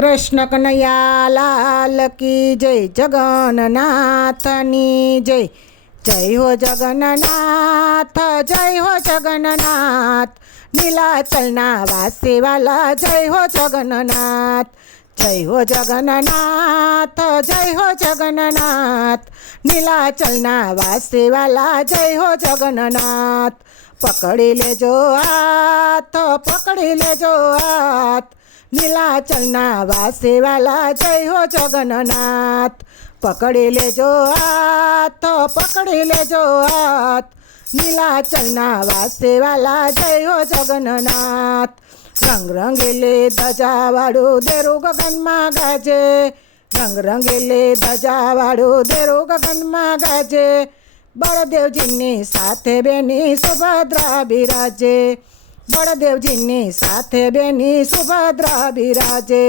કૃષ્ણ કનૈયા લાલ કી જય, જગન્નાથની જય. જય હો જગન્નાથ, જય હો જગન્નાથ, નીલાચલના વાસીવાલા જય હો જગન્નાથ. જય હો જગન્નાથ, જય હો જગન્નાથ, નીલાચલના વાસીવાલા જય હો જગન્નાથ. પકડી લેજો હાથ, પકડી લેજો હાથ, નીલાચલના વાસીવાલા જય હો જગન્નાથ. પકડી લેજો હાથ, પકડી લેજો હાથ, નીલાચલના વાસીવાલા જય હો જગન્નાથ. રંગ રંગેલી ધજાવાળું દેરું ગગનમાં ગાજે, રંગ રંગેલી ધજાવાળું દેરું ગગનમાં ગાજે. બળદેવજીની સાથે બેની સુભદ્રા બિરાજે, બળદેવજીની સાથે બેની સુભદ્રા બિરાજે.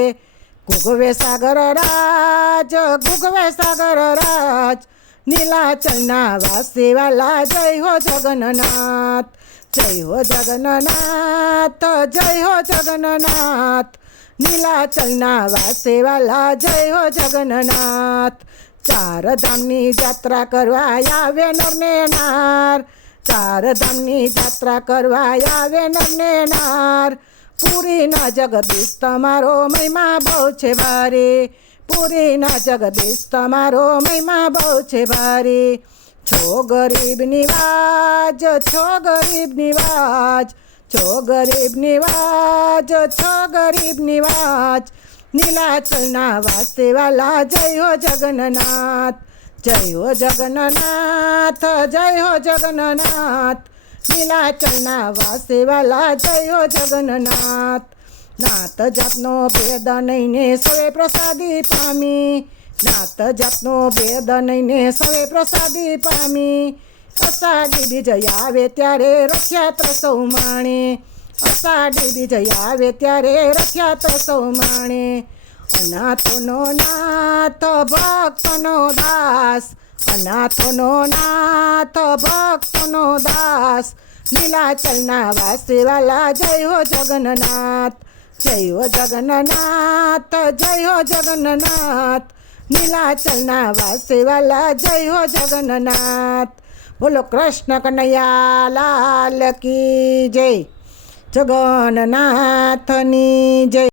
ગુગવે સાગર રાજ, ગુગવે સાગર રાજ, નીલાચલના વાસીવાલા જય હો જગન્નાથ. જય હો જગન્નાથ, જય હો જગન્નાથ, નીલાચલના વાસીવાલા જય હો જગન્નાથ. ચાર ધામની યાત્રા કરવા આવે નરને નાર, ચાર ધામની યાત્રા કરવા આવે નરને નાર. પુરીના જગદીશ તમારો મહિમા બહુ છે ભારે, પુરીના જગદીશ તમારો મહિમા બહુ છે ભારે. છો ગરીબની વાજ, છો ગરીબની વાજ, છો ગરીબની વાજ, છો ગરીબની વાજ, નીલાચલના વાસીવાલા જય હો જગન્નાથ. જય હો જગન્નાથ, જય હો જગન્નાથ, નીલાચલના વાસીવાલા જય હો જગન્નાથ. નાત જાતનો ભેદ નહીને સવે પ્રસાદી પામી, નાત જાતનો ભેદ નહીને સવે પ્રસાદી પામી. અષાઢી બીજ આવે ત્યારે રથયાત્રા સૌ માણે, અષાઢી બીજ આવે ત્યારે રથયાત્રા સૌ માણે. અનાથોનો નાથ, ભક્તનો દાસ, અનાથોનો નાથ, ભક્તનો દાસ, નીલાચલના વાસીવાલા જય હો જગન્નાથ. જય હો જગન્નાથ, જય હો જગન્નાથ, નીલાચલના વાસીવાલા જય હો જગન્નાથ. બોલો કૃષ્ણ કનૈયા લાલ કી જય, જગન્નાથની જય.